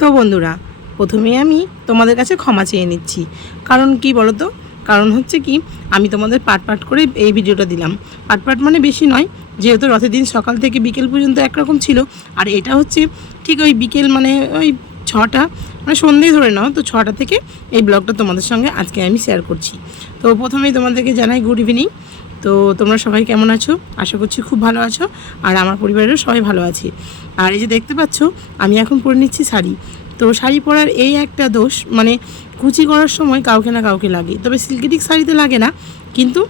তো বন্ধুরা, প্রথমে আমি তোমাদের কাছে ক্ষমা চেয়ে নিচ্ছি। কারণ কি বলো তো, কারণ হচ্ছে কি, আমি তোমাদের পাট করে এই ভিডিওটা দিলাম। পাট মানে বেশি নয়, যেহেতু রথের দিন সকাল থেকে বিকেল পর্যন্ত একরকম ছিল, আর এটা হচ্ছে ঠিক ওই বিকেল মানে ওই 6টা মানে সন্ধ্যেই ধরে নাও, তো 6টা থেকে এই ব্লগটা তোমাদের সঙ্গে আজকে আমি শেয়ার করছি। তো প্রথমেই তোমাদেরকে জানাই গুড ইভিনিং। তো তোমরা সবাই কেমন আছো? আশা করছি খুব ভালো আছো, আর আমার পরিবারেরও সবাই ভালো আছে। আর এই যে দেখতে পাচ্ছ, আমি এখন পরে নিচ্ছি শাড়ি। তো শাড়ি পরার এই একটা দোষ, মানে কুচি করার সময় কাউকে না কাউকে লাগে, তবে সিল্কেটিক শাড়িতে লাগে না, কিন্তু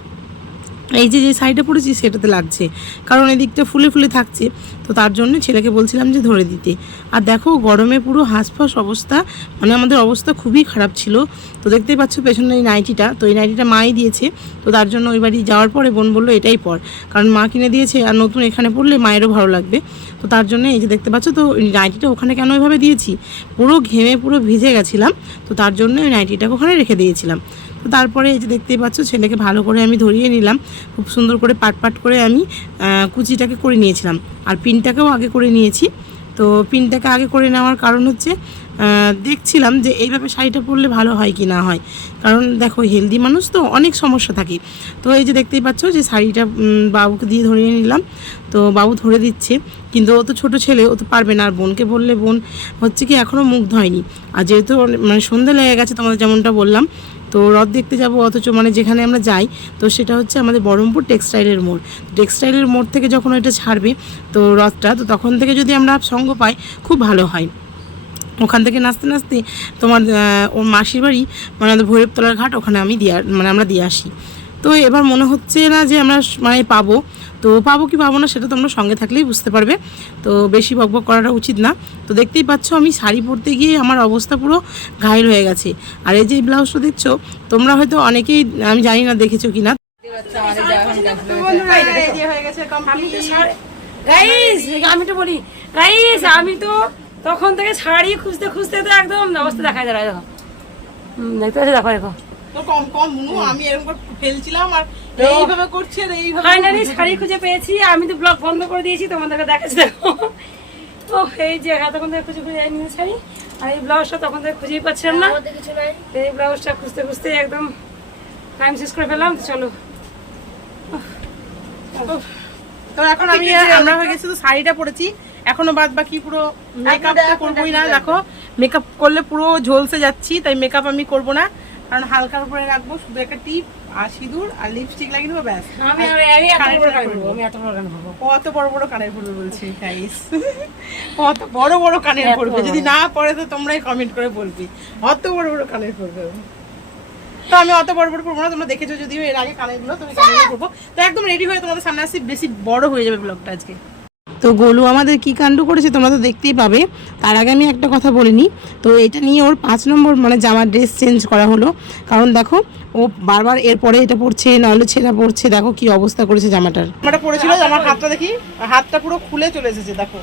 এই যে শাড়িটা পরেছি সেটাতে লাগছে, কারণ এদিকটা ফুলে ফুলে থাকছে। তো তার জন্য ছেলেকে বলছিলাম যে ধরে দিতে। আর দেখো গরমে পুরো হাঁসফাঁস অবস্থা, মানে আমাদের অবস্থা খুবই খারাপ ছিল। তো দেখতেই পাচ্ছ পেছনে এই নাইটিটা, তো এই নাইটিটা মাই দিয়েছে। তো তার জন্য ওই বাড়ি যাওয়ার পরে বোন বললো এটাই পর, কারণ মা কিনে দিয়েছে, আর নতুন এখানে পরলে মায়েরও ভালো লাগবে। তো তার জন্য এই যে দেখতে পাচ্ছ, তো ওই নাইটিটা ওখানে কেন ওইভাবে দিয়েছি, পুরো ঘেমে পুরো ভিজে গেছিলাম, তো তার জন্য ওই নাইটিটাকে ওখানে রেখে দিয়েছিলাম। তো তারপরে এই যে দেখতেই পাচ্ছ, ছেলেকে ভালো করে আমি ধরিয়ে নিলাম, খুব সুন্দর করে পাট করে আমি কুচিটাকে করে নিয়েছিলাম, আর পিনটাকেও আগে করে নিয়েছি। তো পিনটাকে আগে করে নেওয়ার কারণ হচ্ছে দেখছিলাম যে এইভাবে শাড়িটা পরলে ভালো হয় কি না হয়, কারণ দেখো হেলদি মানুষ তো অনেক সমস্যা থাকে। তো এই যে দেখতেই পাচ্ছ যে শাড়িটা বাবুকে দিয়ে ধরিয়ে নিলাম, তো বাবু ধরে দিচ্ছে, কিন্তু ও তো ছোটো ছেলে, ও তো পারবে না। আর বোনকে বললে বোন হচ্ছে কি এখনও মুখ ধোয়নি, আর যেহেতু মানে সন্ধ্যে লেগে গেছে তোমাদের যেমনটা বললাম, তো রথ দেখতে যাব, অথচ মানে যেখানে আমরা যাই তো সেটা হচ্ছে আমাদের বহরমপুর টেক্সটাইলের মোড়। টেক্সটাইলের মোড় থেকে যখন এটা ছাড়বে তো রথটা, তো তখন থেকে যদি আমরা সঙ্গ পাই খুব ভালো হয়। ওখান থেকে নাচতে নাচতে তোমার ওর মাসির বাড়ি মানে আমাদের ভৈরবতলার ঘাট, ওখানে আমি আমরা দিয়ে আসি। তো এবার মনে হচ্ছে না যে আমরা মানে পাবো, তো পাবো কি পাবো না সেটা তোমরা সঙ্গে থাকলেই বুঝতে পারবে। তো বেশি বকবক করাটা উচিত না। তো দেখতেই পাচ্ছ আমি শাড়ি পরতে গিয়ে আমার অবস্থা পুরো ঘায়ল হয়ে গেছে। আর এই যে ব্লাউজটা দেখছো, তোমরা হয়তো অনেকেই, আমি জানি না দেখেছো কি না। আমি তো বলি গাইস, আমি তো তখন থেকে শাড়ি খুঁজতে খুঁজতে তো একদম অবস্থা দেখা যায়। দেখো দেখতে পাচ্ছি, দেখো দেখো আমি এরকম করে ফেলছিলাম আর এইভাবে করছি, আর এইভাবে ফাইনালি শাড়ি খুঁজে পেয়েছি। আমি তো ব্লগ বন্ধ করে দিয়েছি, তোমাদেরকে দেখাচ্ছি। দেখো তো এই যে তখন থেকে খুঁজে নিয়ে শাড়ি, আর এই ব্লাউজটা তখন থেকে খুঁজেই পাচ্ছিলাম না। এই ব্লাউজটা খুঁজতে খুঁজতে একদম টাইম শেষ করে ফেললাম। চলো, তো এখন আমরা হয়ে গেছি, তো শাড়িটা পরেছি, এখনো বাদ বাকি পুরো মেকআপ তো করবোই না। দেখো মেকআপ করলে পুরো ঝলসে যাচ্ছি, তাই মেকআপ আমি করবো না, কারণ হালকার উপরে রাখবো, শুধু একটা টিপ আর সিঁদুর আর লিপস্টিক লাগিয়ে দেবো, ব্যাস। কত বড় বড় কানের পড়বে বলছি গাইস, কত বড় বড় কানের পড়বে, যদি না পড়ে তো তোমরাই কমেন্ট করে বলবি অত বড় বড় কানের পড়বে। তো আমি অত বড় বড় পড়বো না, তোমরা দেখেছো যদিও এর আগে কানেরগুলো, তুমি কানেরগুলো পড়বো। তো একদম রেডি হয়ে তোমাদের সামনে আসি, বেশি বড় হয়ে যাবে ব্লগটা আজকে। তো গোলু আমাদের কি কাণ্ড করেছে তোমরা তো দেখতেই পাবে। তার আগে আমি একটা কথা বলিনি, তো এটা নিয়ে ওর 5 নম্বর মানে জামার ড্রেস চেঞ্জ করা হলো, কারণ দেখো ও বারবার এরপরে এটা পড়ছে, নাহলে ছেঁড়া পড়ছে। দেখো কি অবস্থা করেছে জামাটার। জামাটা পড়েছিল, আমার হাতটা দেখি, হাতটা পুরো খুলে চলে এসেছে। দেখো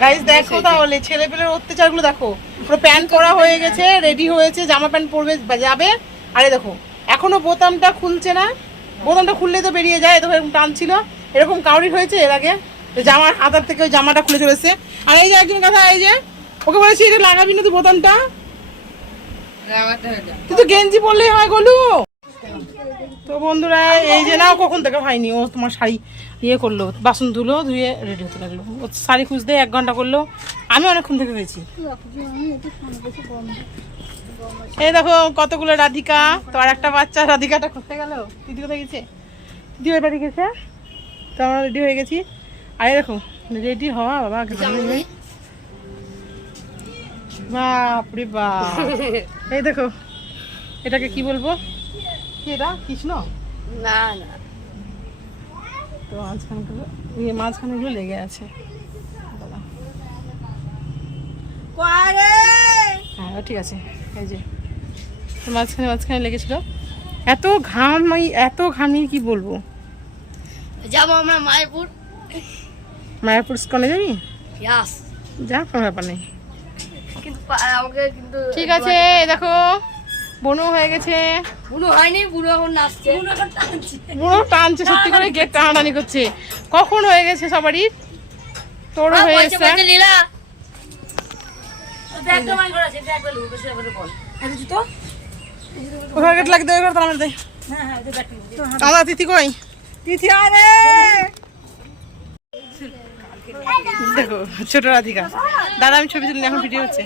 গাইস, দেখো তাহলে ছেলেপেলের অত্যাচারগুলো দেখো। পুরো প্যান্ট পরা হয়ে গেছে, রেডি হয়েছে, জামা প্যান্ট পরবে যাবে, আরে দেখো এখনো বোতামটা খুলছে না। বোতামটা খুললে তো বেরিয়ে যায়, দেখো এরকম টানছিল। এরকম কাউরি হয়েছে এর আগে? জামার হাতার থেকে ওই জামাটা খুলে চলেছে। আর এই যে একজন কথা, এই যে ওকে বলেছি এটা লাগাবি না তুই বোতামটা, তুই তো গেঞ্জি পরলেই হয় গোলু। তো বন্ধুরা এই যে না, কখন থেকে হয়নি, ও তোমার শাড়ি ইয়ে করলো, বাসন ধুলো, ধুয়ে রেডি হতে লাগলো। ও শাড়ি খুঁজতে 1 ঘন্টা করলো, আমি অনেকক্ষণ থেকে হয়েছি। এই দেখো কতগুলো রাধিকা, তো আর একটা বাচ্চা রাধিকাটা করতে গেল। দিদি কোথায় গেছে? দিদি ওই বাড়ি গেছে। তো আমরা রেডি হয়ে গেছি। আরে দেখো রেডি হওয়া বাবা, বাপরে বাপ। এই দেখো এটাকে কি বলবো, কি এটা কৃষ্ণ না না, তো মাঝখানে গুলো লেগে আছে। হ্যাঁ ঠিক আছে, এই যে মাঝখানে লেগেছিল। এত ঘামি কি বলবো। যাবো আমরা মায়াপুর স্কনে যাবি? যা, কোনো ব্যাপার নেই, ঠিক আছে। দেখো বুনো হয়ে গেছে, বুনো হয়নি, বুনো এখন নাচছে, বুনো টানছে, সত্যি করে গেট টানাটানি করছে। কখন হয়ে গেছে সবারই, তোরও হয়ে গেছে। ব্যাগটা মানে ঘর আছে, ব্যাগটা লুকো বেশি করে বল। এই জুতো? কোথায় গেট লাগি দেবে তাহলে দে। হ্যাঁ হ্যাঁ, এই ব্যাগটা নিয়ে দে। আমার তিথি কই? তিথি আরে দেখো ছোট রাধিকা। দাদা আমি ছবি তুলি এখন ভিডিও হচ্ছে।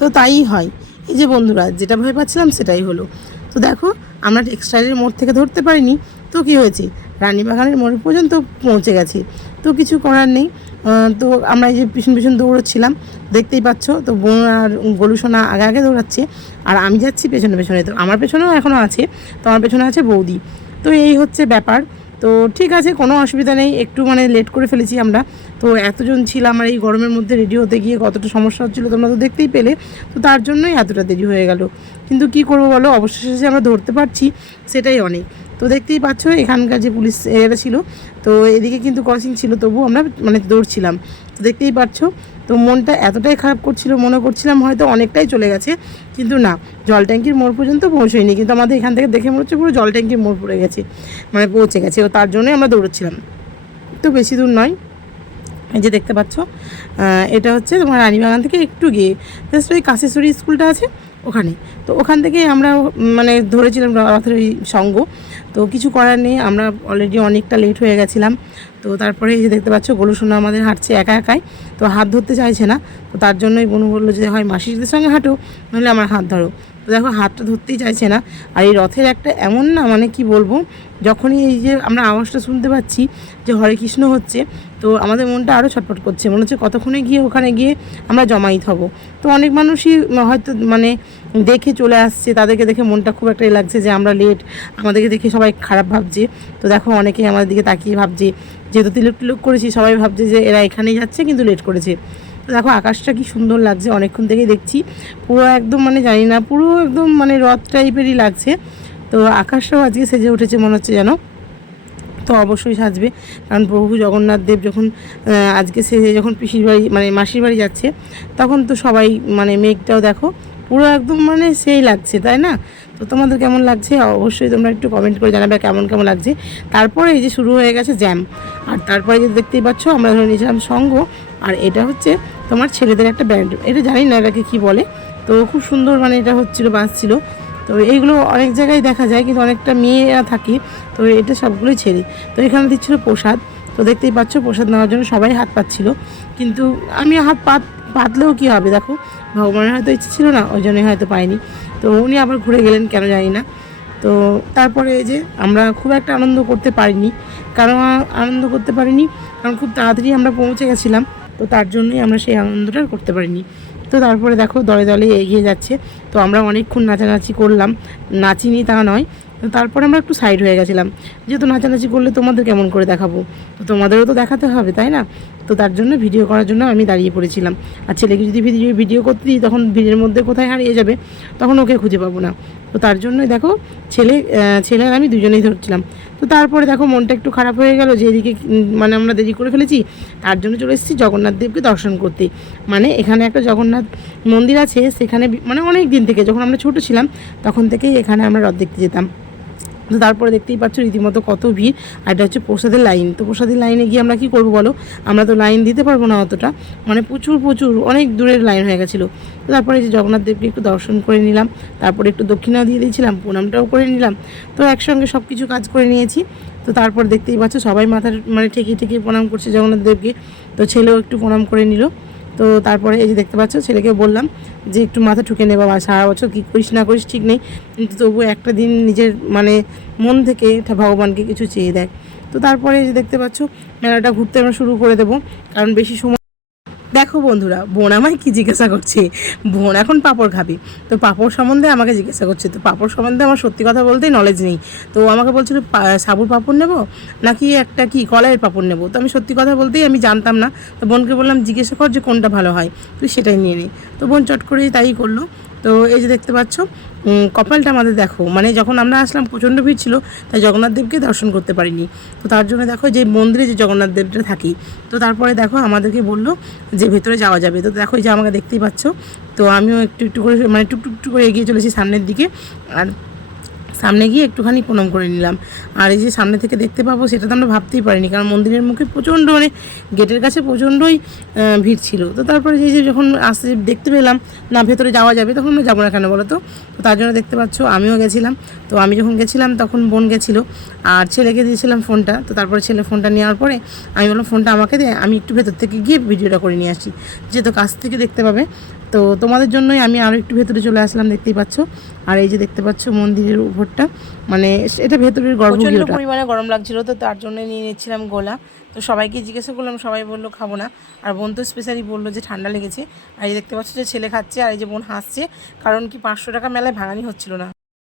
তো তাই হয়, এই যে বন্ধুরা যেটা ভয় পাচ্ছিলাম সেটাই হলো। তো দেখো আমরা টেক্সটাইলের মোড় থেকে ধরতে পারিনি, তো কি হয়েছে রানীবাগানের মোড় পর্যন্ত পৌঁছে গেছি। তো কিছু করার নেই। তো আমরা এই যে পিছন পিছন দৌড়চ্ছিলাম, দেখতেই পাচ্ছ। তো বোন আর গলুসোনা আগে আগে দৌড়াচ্ছে আর আমি যাচ্ছি পেছনে পেছনে। তো আমার পেছনেও এখনও আছে, তো আমার পেছনে আছে বৌদি। তো এই হচ্ছে ব্যাপার। তো ঠিক আছে, কোনো অসুবিধা নেই, একটু মানে লেট করে ফেলেছি আমরা। তো এতজন ছিলাম আর এই গরমের মধ্যে রেডি হতে গিয়ে কতটা সমস্যা হচ্ছিলো তোমরা তো দেখতেই পেলে। তো তার জন্যই এতটা দেরি হয়ে গেল, কিন্তু কি করবো বলো, অবশেষে আমরা ধরতে পারছি, সেটাই অনেক। তো দেখতেই পাচ্ছ এখানকার যে পুলিশ এরা ছিল, তো এদিকে কিন্তু ক্রসিং ছিল, তবু আমরা মানে দৌড়ছিলাম। তো দেখতেই পাচ্ছ। তো মনটা এতটাই খারাপ করছিল, মনে করছিলাম হয়তো অনেকটাই চলে গেছে, কিন্তু না, জল ট্যাঙ্কির মোড় পর্যন্ত পৌঁছয়নি। কিন্তু আমাদের এখান থেকে দেখে মনে হচ্ছে পুরো জল ট্যাঙ্কির মোড় পড়ে গেছে, মানে পৌঁছে গেছে। ও তার জন্যই আমরা দৌড়চ্ছিলাম। তো বেশি দূর নয়, এই যে দেখতে পাচ্ছ এটা হচ্ছে তোমার রানীবাগান থেকে একটু গিয়ে জাস্ট ওই কাশেশ্বরী স্কুলটা আছে ওখানে। তো ওখান থেকে আমরা মানে ধরেছিলাম রথের ওই সঙ্গ। তো কিছু করার নেই, আমরা অলরেডি অনেকটা লেট হয়ে গেছিলাম। তো তারপরে এই যে দেখতে পাচ্ছ গলুসোনা আমাদের হাঁটছে একা একাই, তো হাত ধরতে চাইছে না। তো তার জন্যই বোনু বললো যে হয় মাসিদের সঙ্গে হাঁটো, নাহলে আমার হাত ধরো। তো দেখো হাতটা ধরতেই চাইছে না। আর এই রথের একটা এমন না, মানে কি বলবো, যখনই এই যে আমরা আওয়াজটা শুনতে পাচ্ছি যে হরে কৃষ্ণ হচ্ছে, তো আমাদের মনটা আরও ছটফট করছে, মনে হচ্ছে কতক্ষণে গিয়ে ওখানে গিয়ে আমরা জমায়েত হব। তো অনেক মানুষই হয়তো মানে দেখে চলে আসছে, তাদেরকে দেখে মনটা খুব একটাই লাগছে যে আমরা লেট, আমাদেরকে দেখে সবাই খারাপ ভাবছে। তো দেখো অনেকেই আমাদের দিকে তাকিয়ে ভাবছে, যেহেতু তিলক টিলক করেছি সবাই ভাবছে যে এরা এখানেই যাচ্ছে কিন্তু লেট করেছে। তো দেখো আকাশটা কি সুন্দর লাগছে, অনেকক্ষণ থেকেই দেখছি, পুরো একদম মানে জানি না, পুরো একদম মানে রথ টাইপেরই লাগছে। তো আকাশটাও আজকে সেজে উঠেছে মনে হচ্ছে যেন। তো অবশ্যই সাজবে, কারণ প্রভু জগন্নাথ দেব যখন আজকে সেজে যখন পিসির বাড়ি মানে মাসির বাড়ি যাচ্ছে, তখন তো সবাই মানে মেঘটাও দেখো পুরো একদম মানে সেই লাগছে, তাই না? তো তোমাদের কেমন লাগছে অবশ্যই তোমরা একটু কমেন্ট করে জানাবে কেমন কেমন লাগছে। তারপরে এই যে শুরু হয়ে গেছে জ্যাম, আর তারপরে যে দেখতেই পাচ্ছ আমরা ধরে নিয়েছিলাম সঙ্গ, আর এটা হচ্ছে তোমার ছেলেদের একটা ব্যান্ড, এটা জানি না এটাকে কী বলে। তো খুব সুন্দর মানে এটা হচ্ছিলো, বাজছিল। তো এইগুলো অনেক জায়গায় দেখা যায়, কিন্তু অনেকটা মেয়েরা থাকে, তো এটা সবগুলোই ছেড়ে। তো এখানে দিচ্ছিলো প্রসাদ, তো দেখতেই পাচ্ছ প্রসাদ নেওয়ার জন্য সবাই হাত পাচ্ছিল, কিন্তু আমি হাত পাতলেও কী হবে, দেখো ভগবানের হয়তো ইচ্ছে ছিল না, ওই জন্যই হয়তো পাইনি। তো উনি আবার ঘুরে গেলেন কেন জানি না। তো তারপরে এই যে আমরা খুব একটা আনন্দ করতে পারিনি, কারণ খুব তাড়াতাড়ি আমরা পৌঁছে গেছিলাম, তো তার জন্যই আমরা সেই আনন্দটা করতে পারিনি। তো তারপরে দেখো দলে দলে এগিয়ে যাচ্ছে। তো আমরা অনেকক্ষণ নাচানাচি করলাম, নাচিনি তা নয়। তো তারপরে আমরা একটু সাইড হয়ে গেছিলাম, যেহেতু নাচানাচি করলে তোমাদের কেমন করে দেখাবো, তো তোমাদেরও তো দেখাতে হবে, তাই না? তো তার জন্য ভিডিও করার জন্য আমি দাঁড়িয়ে পড়েছিলাম। আর ছেলেকে যদি ভিডিও করতে দিই তখন ভিড়ের মধ্যে কোথায় হারিয়ে যাবে, তখন ওকে খুঁজে পাবো না। তো তার জন্যই দেখো ছেলে আর আমি দুজনেই ধরছিলাম। তো তারপরে দেখো মনটা একটু খারাপ হয়ে গেল যে এদিকে মানে আমরা দেরি করে ফেলেছি, তার জন্য চলে এসেছি জগন্নাথ দেবকে দর্শন করতে। মানে এখানে একটা জগন্নাথ মন্দির আছে, সেখানে মানে অনেক দিন থেকে, যখন আমরা ছোটো ছিলাম তখন থেকেই এখানে আমরা রথ দেখতে যেতাম। তো তারপরে দেখতেই পাচ্ছ রীতিমতো কত ভিড়, আর এটা হচ্ছে প্রসাদের লাইন। তো প্রসাদের লাইনে গিয়ে আমরা কী করবো বলো, আমরা তো লাইন দিতে পারবো না অতটা, মানে প্রচুর অনেক দূরের লাইন হয়ে গেছিলো। তো তারপরে যে জগন্নাথ দেবকে একটু দর্শন করে নিলাম, তারপরে একটু দক্ষিণাও দিয়ে দিয়েছিলাম, প্রণামটাও করে নিলাম। তো একসঙ্গে সব কিছু কাজ করে নিয়েছি। তো তারপর দেখতেই পাচ্ছ সবাই মাথার মানে ঠেকিয়ে প্রণাম করছে জগন্নাথ দেবকে। তো ছেলেও একটু প্রণাম করে নিল। তো তারপরে এই যে দেখতে পাচ্ছ ছেলেকে বললাম যে একটু মাথা ঠুকে নে বাবা, সারা বছর কী করিস না করিস ঠিক নেই, কিন্তু তবু একটা দিন নিজের মানে মন থেকে ভগবানকে কিছু চেয়ে দেয়। তো তারপরে এই যে দেখতে পাচ্ছ মেলাটা ঘুরতে আমরা শুরু করে দেবো, কারণ বেশি সময়। দেখো বন্ধুরা, বোন আমায় কী জিজ্ঞাসা করছে, বোন এখন পাঁপড় খাবে, তো পাঁপড় সম্বন্ধে আমাকে জিজ্ঞাসা করছে। তো পাঁপড় সম্বন্ধে আমার সত্যি কথা বলতেই নলেজ নেই। তো আমাকে বলছিল সাবুর পাঁপড় নেবো নাকি একটা কি কলাইয়ের পাঁপড় নেবো। তো আমি সত্যি কথা বলতেই আমি জানতাম না। তো বোনকে বললাম জিজ্ঞাসা কর যে কোনটা ভালো হয়, তুই সেটাই নিয়ে নে। তো বোন চট করেই তাই করলো। তো এই যে দেখতে পাচ্ছ কপালটা আমাদের দেখো, মানে যখন আমরা আসলাম প্রচণ্ড ভিড় ছিল, তাই জগন্নাথ দেবকে দর্শন করতে পারিনি। তো তার জন্য দেখো যে মন্দিরে যে জগন্নাথ দেবটা থাকি, তো তারপরে দেখো আমাদেরকে বললো যে ভেতরে যাওয়া যাবে। তো দেখো এই যে আমাকে দেখতেই পাচ্ছ, তো আমিও একটু করে মানে টুকটুক করে এগিয়ে চলেছি সামনের দিকে। আর সামনে গিয়ে একটুখানি প্রণাম করে নিলাম। আর এই যে সামনে থেকে দেখতে পাবো সেটা তো আমরা ভাবতেই পারিনি, কারণ মন্দিরের মুখে প্রচণ্ড মানে গেটের কাছে প্রচণ্ডই ভিড় ছিল। তো তারপরে যে যখন আসতে দেখতে পেলাম না ভেতরে যাওয়া যাবে, তখন আমরা যাবো না কেন বলো তো। তো তার জন্য দেখতে পাচ্ছ আমিও গেছিলাম। তো আমি যখন গেছিলাম তখন বোন গেছিলো আর ছেলেকে দিয়েছিলাম ফোনটা। তো তারপরে ছেলে ফোনটা নেওয়ার পরে আমি বললাম ফোনটা আমাকে দে, আমি একটু ভেতর থেকে গিয়ে ভিডিওটা করে নিয়ে আসি, যেহেতু কাছ থেকে দেখতে পাবে। তো তোমাদের জন্যই আমি আরও একটু ভেতরে চলে আসলাম, দেখতেই পাচ্ছ। আর এই যে দেখতে পাচ্ছ মন্দিরের উপরটা, মানে এটা ভেতরের গর্ভগৃহটা। পরিমাণে গরম লাগছিল, তো তার জন্য নিয়ে নিচ্ছিলাম গোলা। তো সবাইকে জিজ্ঞাসা করলাম, সবাই বললো খাবো না। আর বোন তো স্পেশালি বললো যে ঠান্ডা লেগেছে। আর এই দেখতে পাচ্ছ যে ছেলে খাচ্ছে, আর এই যে বোন হাসছে, কারণ কি 500 টাকা মেলায় ভাঙানি হচ্ছিল না।